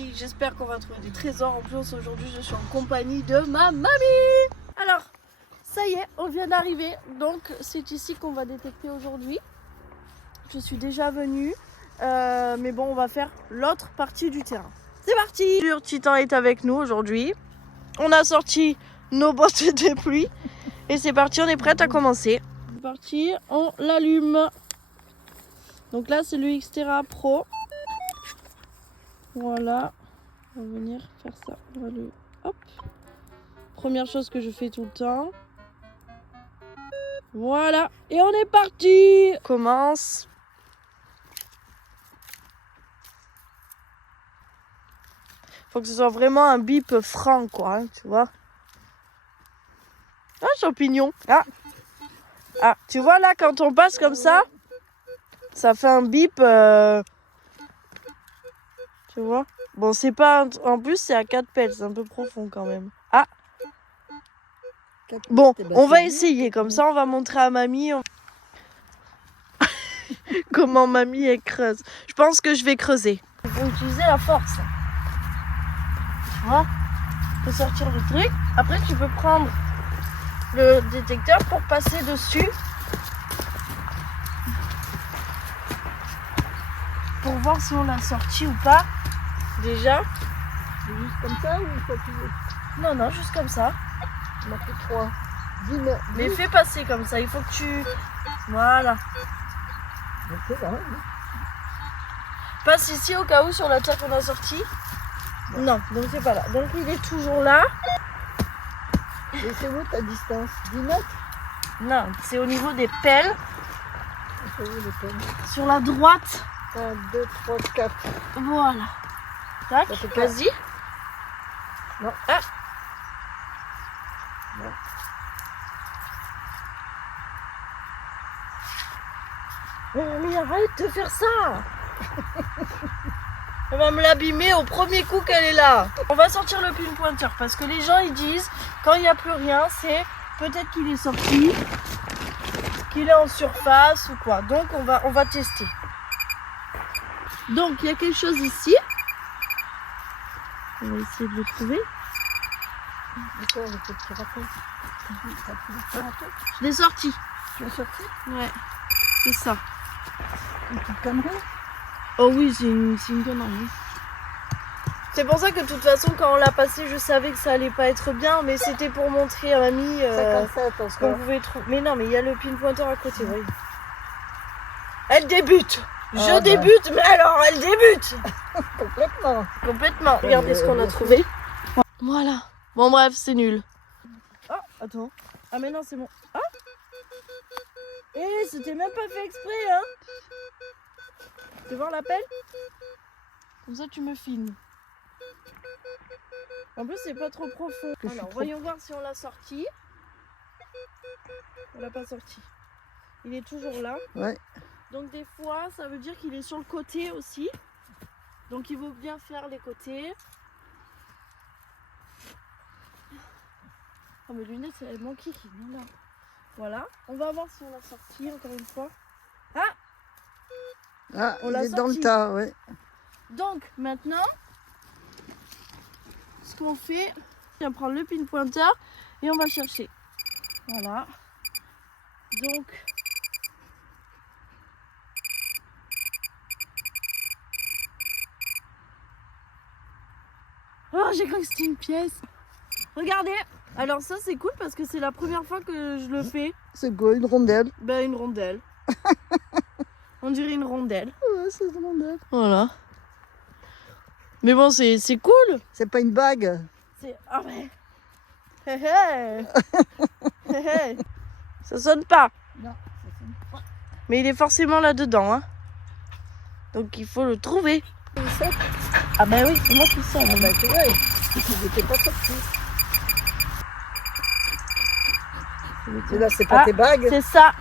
parti. J'espère qu'on va trouver des trésors. En plus, aujourd'hui, je suis en compagnie de ma mamie. Alors, ça y est, on vient d'arriver. Donc, c'est ici qu'on va détecter aujourd'hui. Je suis déjà venue. Mais bon, on va faire l'autre partie du terrain. C'est parti! Titan est avec nous aujourd'hui. On a sorti nos bottes de pluie. Et c'est parti, on est prête à commencer. C'est parti, on l'allume. Donc là, c'est le Xterra Pro. Voilà. On va venir faire ça. On va le... Hop. Première chose que je fais tout le temps. Voilà. Et on est parti! On commence. Faut que ce soit vraiment un bip franc, quoi. Hein, tu vois. Ah, champignon. Ah, tu vois là, quand on passe comme ça, ça fait un bip. Tu vois. Bon, c'est pas... En plus, c'est à 4 pelles. C'est un peu profond quand même. Ah. Bon, on va essayer. Comme ça, on va montrer à mamie comment mamie elle creuse. Je pense que je vais creuser. Il faut utiliser la force. Tu vois. Tu peux sortir le truc. Après, tu peux prendre le détecteur pour passer dessus. Pour voir si on l'a sorti ou pas. Déjà. C'est juste comme ça ou faut appuyer? Non, non, juste comme ça. On a fait 3. 10 Mais fais passer comme ça. Il faut que tu... Voilà. Ok, là. Passe ici au cas où sur la terre qu'on a sorti. Non, donc c'est pas là. Donc il est toujours là. Et c'est où ta distance? 10 mètres? Non, c'est au niveau des pelles. C'est où les pelles? Sur la droite. 1, 2, 3, 4. Voilà. Tac, Ça fait vas-y. Non. Ah. Non. Mais arrête de faire ça. Elle va me l'abîmer au premier coup qu'elle est là. On va sortir le pin pointeur parce que les gens ils disent quand il n'y a plus rien, c'est peut-être qu'il est sorti, qu'il est en surface ou quoi. Donc on va tester. Donc il y a quelque chose ici. On va essayer de le trouver. D'accord, le petit râteau. Je l'ai sorti. Tu l'as sorti? Ouais, c'est ça. Une petite connerie? Oh oui, c'est une connerie. C'est pour ça que de toute façon, quand on l'a passé, je savais que ça allait pas être bien, mais c'était pour montrer à mamie 57 ce qu'on encore. pouvait trouver. Mais non, mais il y a le pin pointeur à côté, oui. Elle débute. Je bah. débute, mais alors elle débute. Complètement. Complètement. Regardez ce qu'on a trouvé. Voilà. Bon bref, c'est nul. Ah, attends. Ah mais non, c'est bon. Ah. Eh, c'était même pas fait exprès, hein. Tu veux voir la pelle? Comme ça, tu me filmes. En plus, c'est pas trop profond. Alors, voyons voir si on l'a sorti. On l'a pas sorti. Il est toujours là. Ouais. Donc, des fois, ça veut dire qu'il est sur le côté aussi. Donc, il faut bien faire les côtés. Oh, mes lunettes, elles manquent qui vient là. Voilà. On va voir si on l'a sorti encore une fois. Ah! Ah, On il l'a est dans le sorti. tas, ouais. Donc maintenant, ce qu'on fait, c'est on prend le pin pointeur et on va chercher. Voilà. Donc, oh, j'ai cru que c'était une pièce. Regardez. Alors ça c'est cool parce que c'est la première fois que je le fais. C'est quoi, une rondelle? Ben une rondelle. On dirait une rondelle. Ouais, c'est une rondelle. Voilà. Mais bon, c'est cool. C'est pas une bague? C'est... Ah mais... Hé hé. Hé hé. Ça sonne pas. Non, ça sonne pas. Mais il est forcément là-dedans. Hein. Donc il faut le trouver. C'est ça? Ah bah oui, c'est moi qui sonne. Ah bah tu vois, ils n'étaient pas sortis. Et là, c'est pas tes bagues? C'est ça.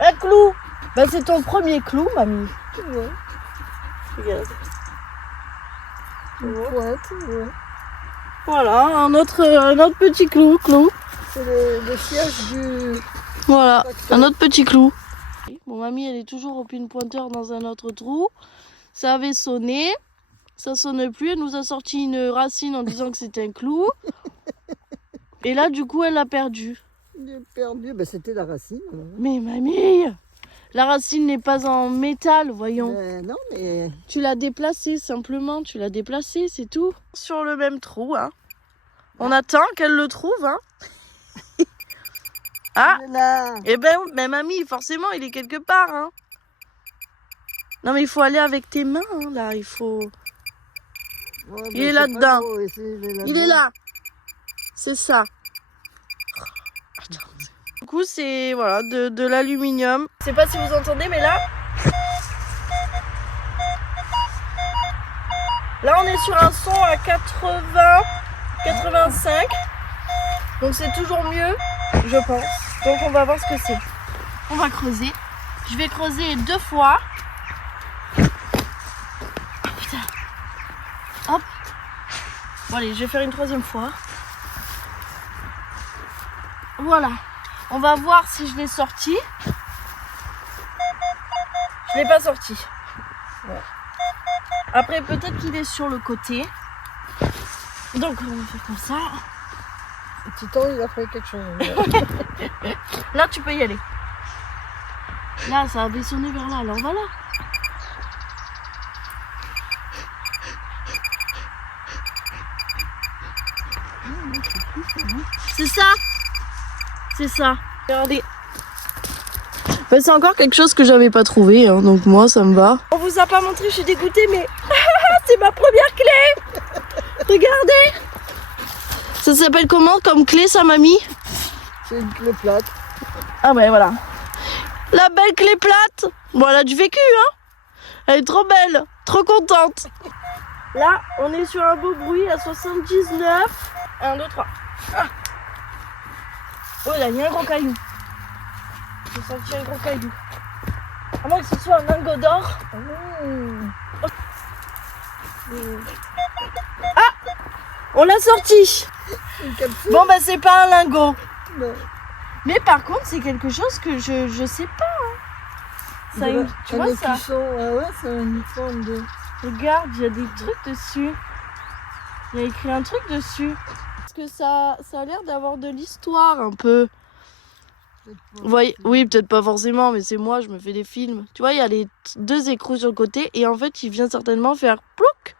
Un clou. Bah c'est ton premier clou, mamie. Ouais. Regarde. Une pointe, ouais. Voilà, un autre petit clou. C'est le siège du... Voilà, tracteur. un autre petit clou. Bon, mamie, elle est toujours au pin pointeur dans un autre trou. Ça avait sonné. Ça sonnait plus. Elle nous a sorti une racine en disant que c'était un clou. Et là, du coup, elle l'a perdu. J'ai perdu. Ben, c'était la racine. Alors. Mais mamie, la racine n'est pas en métal, voyons. Ben, non, mais. Tu l'as déplacée simplement. Tu l'as déplacée, c'est tout. Sur le même trou, hein. On attend qu'elle le trouve, hein. Ah, Là. eh ben, mais mamie, forcément, il est quelque part, hein. Non, mais il faut aller avec tes mains, hein, là. Il faut. Ouais, Il est là-dedans. Il est là. C'est ça. Attends. Du coup, c'est voilà, de l'aluminium. Je sais pas si vous entendez, mais là. Là, on est sur un son à 80, 85. Donc, c'est toujours mieux, je pense. Donc, on va voir ce que c'est. On va creuser. Je vais creuser 2 fois. Oh, putain. Hop. Bon, allez, je vais faire une 3e fois. Voilà. On va voir si je l'ai sorti. Je l'ai pas sorti. Ouais. Après, peut-être qu'il est sur le côté. Donc, on va faire comme ça. Titan, il a fait quelque chose. Là, tu peux y aller. Là, ça avait sonné vers là. Alors, voilà. C'est ça. C'est ça. Regardez. Ben, c'est encore quelque chose que j'avais pas trouvé, hein, donc moi, ça me va. On vous a pas montré, je suis dégoûtée, mais c'est ma première clé. Regardez. Ça s'appelle comment comme clé, ça, mamie? C'est une clé plate. Ah ben voilà. La belle clé plate. Bon, elle a du vécu, hein. Elle est trop belle, trop contente. Là, on est sur un beau bruit à 79. 1, 2, 3. Ah. Oh là, il y a un gros caillou. J'ai senti un gros caillou. À moins que ce soit un lingot d'or. Ah, on l'a sorti. Bon, bah c'est pas un lingot. Non. Mais par contre, c'est quelque chose que je sais pas. Hein. Ça, tu vois ça? Ouais, c'est une forme de... Regarde, il y a des trucs dessus. Il y a écrit un truc dessus. Parce que ça a l'air d'avoir de l'histoire un peu. Vous voyez, oui, peut-être pas forcément, mais c'est moi, je me fais des films. Tu vois, il y a les 2 écrous sur le côté et en fait, il vient certainement faire plouc,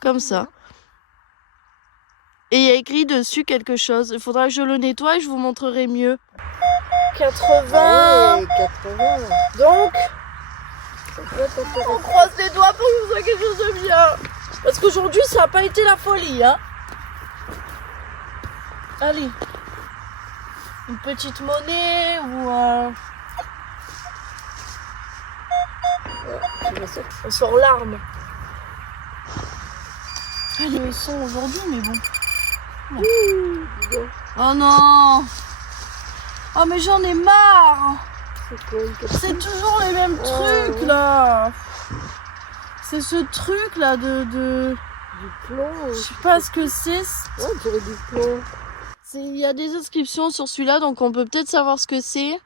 comme ça. Et il y a écrit dessus quelque chose. Il faudra que je le nettoie et je vous montrerai mieux. 80. Ah ouais, 80. Donc, on croise les doigts pour que ce soit quelque chose de bien. Parce qu'aujourd'hui, ça n'a pas été la folie, hein. Allez. Une petite monnaie ou un... On sort l'arme. Allez, le son aujourd'hui, mais bon. Oh non. Oh mais j'en ai marre. C'est toujours les mêmes trucs là. C'est ce truc là de... Du plomb. Je sais pas ce que c'est. Ouais, on dirait du plomb. Il y a des inscriptions sur celui-là, donc on peut peut-être savoir ce que c'est.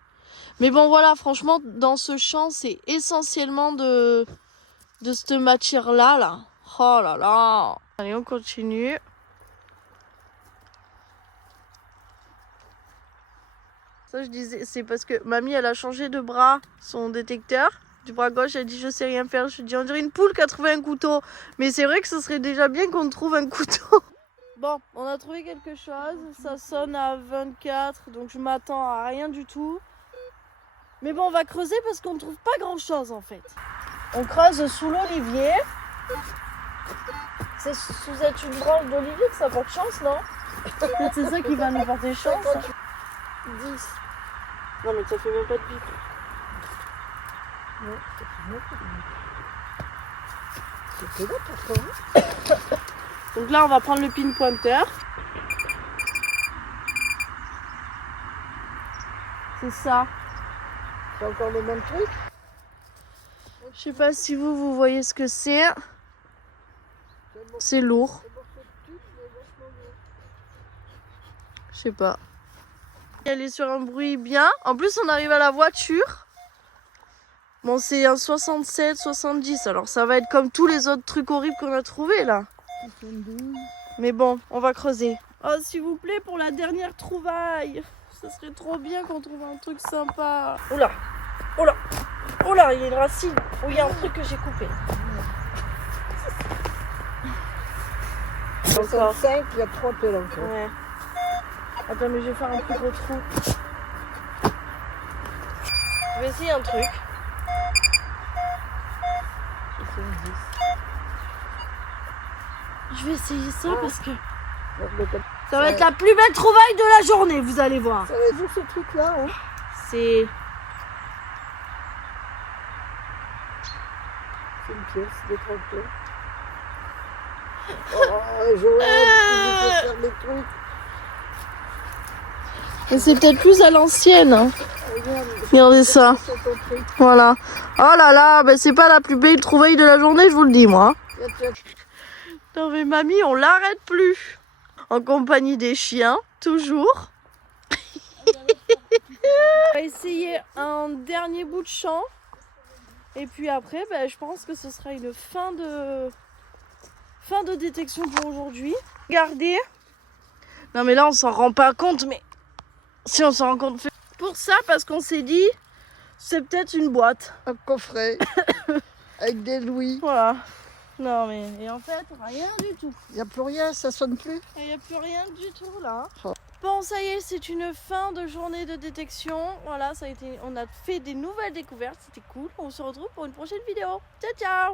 Mais bon voilà, franchement, dans ce champ, c'est essentiellement de cette matière-là. Là. Oh là là. Allez, on continue. Ça, je disais, c'est parce que mamie, elle a changé de bras, son détecteur. Du bras gauche, elle dit je sais rien faire. Je dis on dirait une poule qui a trouvé un couteau. Mais c'est vrai que ce serait déjà bien qu'on trouve un couteau. Bon, on a trouvé quelque chose. Ça sonne à 24, donc je m'attends à rien du tout. Mais bon, on va creuser parce qu'on ne trouve pas grand-chose en fait. On creuse sous l'olivier. C'est sous cette une branche d'olivier que ça porte chance, non? Peut-être c'est ça qui va nous porter chance. 10. Non mais ça fait même pas de pipe. Ouais, ça fait même pas de... C'était là pourquoi? Donc là, on va prendre le pin pointeur. C'est ça. C'est encore le même truc? Je sais pas si vous voyez ce que c'est. C'est lourd. Je sais pas. Elle est sur un bruit bien. En plus, on arrive à la voiture. Bon, c'est un 67, 70. Alors, ça va être comme tous les autres trucs horribles qu'on a trouvés, là. 72. Mais bon, on va creuser. Oh, s'il vous plaît, pour la dernière trouvaille. Ça serait trop bien qu'on trouve un truc sympa. Oula, oula, oula, il y a une racine. Oh, il y a un truc que j'ai coupé. 65, il y a 3 pelles encore. Ouais. Attends, mais je vais faire un plus gros trou. Je vais essayer un truc. 70. Je vais essayer ça parce que Donc, ça va être la plus belle trouvaille de la journée, vous allez voir. ça va être juste ce truc-là. Hein. C'est... C'est une pièce de 30 pelles. Oh, Joël, tu peux faire des trucs. Et c'est peut-être plus à l'ancienne. Hein. Regarde, Regardez ça. c'est ton truc. Voilà. Oh là là, ben c'est pas la plus belle trouvaille de la journée, je vous le dis, moi. Tiens, tiens. Non mais mamie, on l'arrête plus. En compagnie des chiens, toujours. On va essayer un dernier bout de champ. Et puis après, ben, je pense que ce sera une fin de détection pour aujourd'hui. Regardez. Non mais là, on s'en rend pas compte, mais si on s'en rend compte. Pour ça, parce qu'on s'est dit, c'est peut-être une boîte. Un coffret avec des louis. Voilà. Non mais, et en fait, rien du tout. Il n'y a plus rien, ça sonne plus. Il n'y a plus rien du tout là. Oh. Bon, ça y est, c'est une fin de journée de détection. Voilà, ça a été, on a fait des nouvelles découvertes, c'était cool. On se retrouve pour une prochaine vidéo. Ciao, ciao!